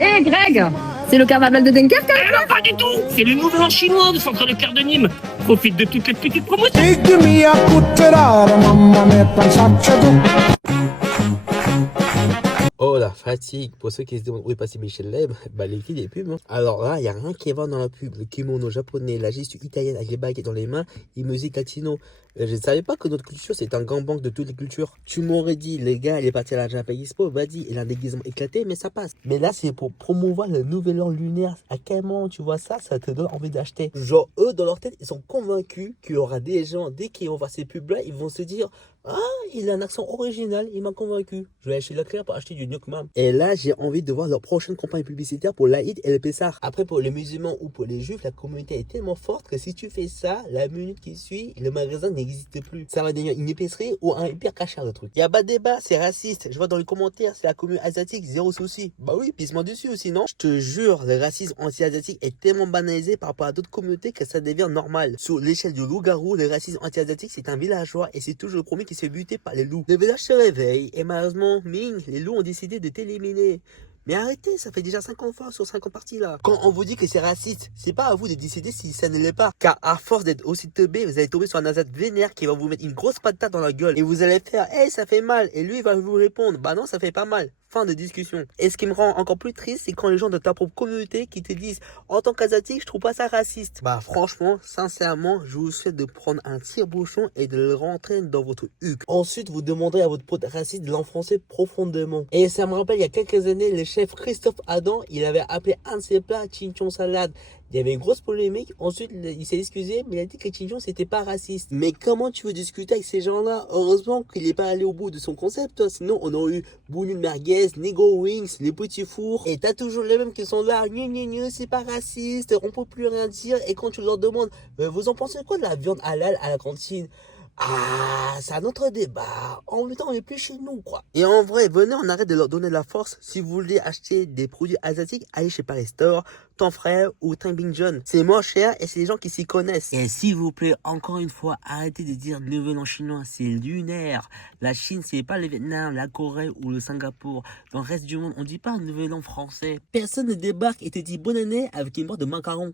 Hé Greg, c'est le carnaval de Dunkerque avec Alors pas du tout. C'est le nouvel an chinois du centre de cœur de Nîmes. Profite de toutes les petites promotions. Pigmia cutterare, mamma mia, pensaccia tu. Oh la fatigue, pour ceux qui se demandent où est passé Michel Leb, bah les filles des pubs. Hein. Alors là, il n'y a rien qui va dans la pub. Le kimono japonais, la gestu italienne avec les baguettes dans les mains, et musique latino. Je ne savais pas que notre culture c'est un grand banque de toutes les cultures. Tu m'aurais dit, les gars, il est parti à la Japan Expo, vas-y, il a un déguisement éclaté, mais ça passe. Mais là, c'est pour promouvoir le nouvel an lunaire. À quel moment tu vois ça, ça te donne envie d'acheter. Genre, eux, dans leur tête, ils sont convaincus qu'il y aura des gens, dès qu'ils vont voir ces pubs-là, ils vont se dire, ah, il a un accent original, il m'a convaincu. Je vais acheter Leclerc pour acheter du Nukmam. Et là, j'ai envie de voir leur prochaine campagne publicitaire pour l'Aïd et le Pessar. Après, pour les musulmans ou pour les juifs, la communauté est tellement forte que si tu fais ça, la minute qui suit, le magasin n'existe plus. Ça va devenir une épicerie ou un hyper cachère de trucs. Y a pas de débat, c'est raciste. Je vois dans les commentaires, c'est la communauté asiatique, zéro souci. Bah oui, pisse-moi dessus aussi, non? Je te jure, le racisme anti-asiatique est tellement banalisé par rapport à d'autres communautés que ça devient normal. Sur l'échelle du loup-garou, le racisme anti-asiatique, c'est un villageois et c'est toujours le premier qui se fait buter par les loups. Le village se réveille et malheureusement, Ming, les loups ont décidé de t'éliminer. Mais arrêtez, ça fait déjà 50 fois sur 50 parties là. Quand on vous dit que c'est raciste, c'est pas à vous de décider si ça ne l'est pas. Car à force d'être aussi teubé, vous allez tomber sur un asiate vénère qui va vous mettre une grosse patate dans la gueule. Et vous allez faire, hey, ça fait mal. Et lui, il va vous répondre, bah non, ça fait pas mal. Fin de discussion. Et ce qui me rend encore plus triste, c'est quand les gens de ta propre communauté qui te disent, en tant qu'asiatique, je trouve pas ça raciste. Bah franchement, sincèrement, je vous souhaite de prendre un tire-bouchon et de le rentrer dans votre huc. Ensuite, vous demanderez à votre pote raciste de l'enfoncer profondément. Et ça me rappelle, il y a quelques années, le chef Christophe Adam, il avait appelé un de ses plats Chinchon salade. Il y avait une grosse polémique. Ensuite, il s'est excusé, mais il a dit que Chinchon, c'était pas raciste. Mais comment tu veux discuter avec ces gens-là? Heureusement qu'il n'est pas allé au bout de son concept. Sinon, on aurait eu Boulune Merguez, Nego Wings, les petits fours. Et t'as toujours les mêmes qui sont là. C'est pas raciste, on peut plus rien dire. Et quand tu leur demandes, vous en pensez quoi de la viande halal à la cantine? Ah, c'est un autre débat. En même temps, on est plus chez nous, quoi. Et en vrai, venez, on arrête de leur donner de la force. Si vous voulez acheter des produits asiatiques, allez chez Paris Store, Ton Frère ou Bing John. C'est moins cher et c'est des gens qui s'y connaissent. Et s'il vous plaît, encore une fois, arrêtez de dire nouvel an chinois, c'est lunaire. La Chine, c'est pas le Vietnam, la Corée ou le Singapour. Dans le reste du monde, on dit pas nouvel an français. Personne ne débarque et te dit bonne année avec une boîte de macarons.